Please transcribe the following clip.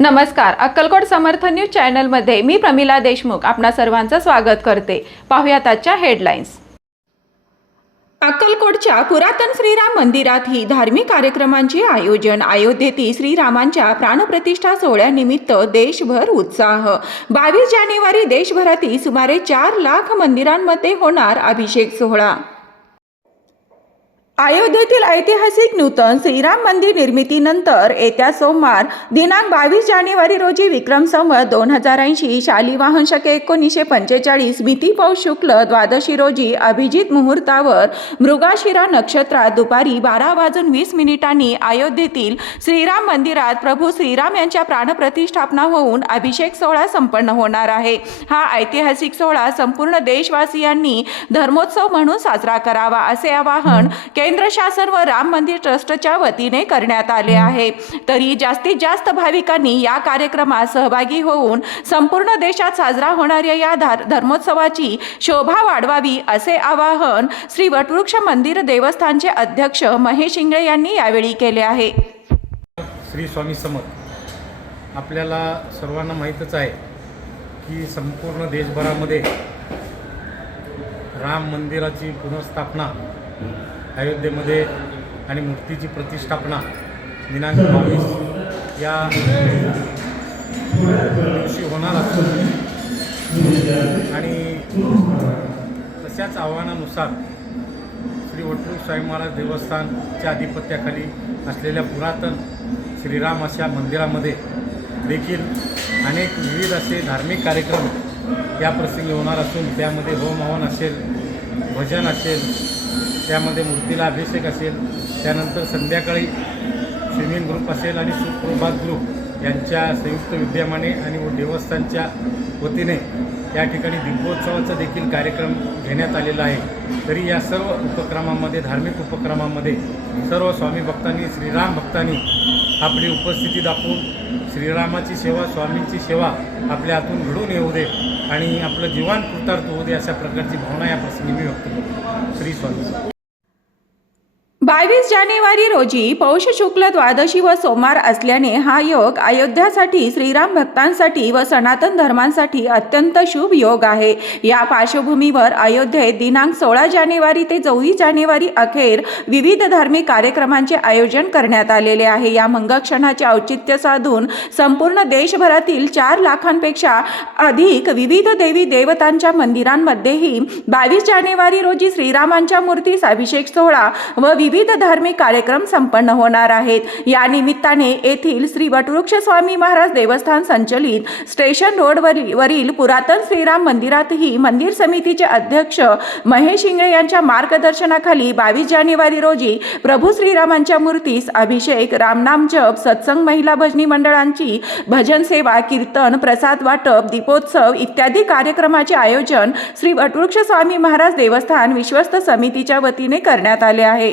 नमस्कार. अक्कलकोट समर्थ न्यूज चॅनलमध्ये मी प्रमिला देशमुख आपणा सर्वांचं स्वागत करते. पाहुयात आजच्या हेडलाईन्स. अक्कलकोटच्या पुरातन श्रीराम मंदिरात ही धार्मिक कार्यक्रमांचे आयोजन. अयोध्येतील श्रीरामांच्या प्राणप्रतिष्ठा सोहळ्यानिमित्त देशभर उत्साह. बावीस जानेवारी देशभरातील सुमारे चार लाख मंदिरांमध्ये होणार अभिषेक सोहळा. अयोध्येतील ऐतिहासिक नूतन श्रीराम मंदिर निर्मितीनंतर येत्या सोमवार दिनांक बावीस जानेवारी रोजी विक्रम संवत दोन हजार ऐंशी शालिवाहन शके एकोणीसशे पंचेचाळीस मिती पौष शुक्ल द्वादशी रोजी अभिजित मुहूर्तावर मृगाशिरा नक्षत्रात दुपारी बारा वाजून वीस मिनिटांनी अयोध्येतील श्रीराम मंदिरात प्रभू श्रीराम यांच्या प्राणप्रतिष्ठापना होऊन अभिषेक सोहळा संपन्न होणार आहे. हा ऐतिहासिक सोहळा संपूर्ण देशवासियांनी धर्मोत्सव म्हणून साजरा करावा असे आवाहन केंद्र शासन व राम मंदिर ट्रस्टच्या वतीने करण्यात आले आहे. तरी जास्तीत जास्त भाविकांनी या कार्यक्रमात सहभागी होऊन संपूर्ण देशात साजरा होणाऱ्या या धार धर्मोत्सवाची शोभा वाढवावी असे आवाहन श्री वटवृक्ष मंदिर देवस्थानचे अध्यक्ष महेश इंगळे यांनी यावेळी केले आहे. श्री स्वामी समर्थ. आपल्याला सर्वांना माहीतच आहे की संपूर्ण देशभरामध्ये राम मंदिराची पुनर्स्थापना अयोध्येमध्ये आणि मूर्तीची प्रतिष्ठापना दिनांक बावीस या दिवशी होणार असून आणि तशाच आव्हानानुसार श्री वटरू साई महाराज देवस्थानच्या अधिपत्याखाली असलेल्या पुरातन श्रीराम अशा मंदिरामध्ये देखील अनेक विविध असे धार्मिक कार्यक्रम या प्रसंगी होणार असून त्यामध्ये होम हवन असेल भजन असेल त्यामध्ये मूर्तीला अभिषेक असेल त्यानंतर संध्याकाळी स्विमिंग ग्रुप असेल आणि सुप्रभात ग्रुप यांच्या संयुक्त विद्यमाने आणि व देवस्थानच्या वतीने या ठिकाणी दीपोत्सवाचा देखील कार्यक्रम घेण्यात आलेला आहे. तरी या सर्व उपक्रमामध्ये धार्मिक उपक्रमामध्ये सर्व स्वामी भक्तांनी श्रीराम भक्तांनी आपली उपस्थिती दाखवून श्रीरामाची सेवा स्वामींची सेवा आपल्या हातून घडून येऊ दे आणि आपलं जीवन कृतार्थ होऊ दे अशा प्रकारची भावना या प्रसंगी मी व्यक्त करतो. श्री स्वामी. बावीस जानेवारी रोजी पौष शुक्ल द्वादशी व सोमवार असल्याने हा योग अयोध्यासाठी श्रीराम भक्तांसाठी व सनातन धर्मांसाठी अत्यंत शुभ योग आहे. या पार्श्वभूमीवर अयोध्येत दिनांक सोळा जानेवारी ते चोवीस जानेवारी अखेर विविध धार्मिक कार्यक्रमांचे आयोजन करण्यात आलेले आहे. या मंगक्षणाचे औचित्य साधून संपूर्ण देशभरातील चार लाखांपेक्षा अधिक विविध देवी देवतांच्या मंदिरांमध्येही बावीस जानेवारी रोजी श्रीरामांच्या मूर्तीस अभिषेक सोहळा व विविध धार्मिक कार्यक्रम संपन्न होणार आहेत. या निमित्ताने येथील श्री वटवृक्ष स्वामी महाराज देवस्थान संचलित स्टेशन रोडवरील वरील पुरातन श्रीराम मंदिरातही मंदिर समितीचे अध्यक्ष महेश इंगळे यांच्या मार्गदर्शनाखाली बावीस जानेवारी रोजी प्रभू श्रीरामांच्या मूर्तीस अभिषेक रामनाम जप सत्संग महिला भजनी मंडळांची भजन सेवा कीर्तन प्रसाद वाटप दीपोत्सव इत्यादी कार्यक्रमाचे आयोजन श्री वटवृक्ष स्वामी महाराज देवस्थान विश्वस्त समितीच्या वतीने करण्यात आले आहे.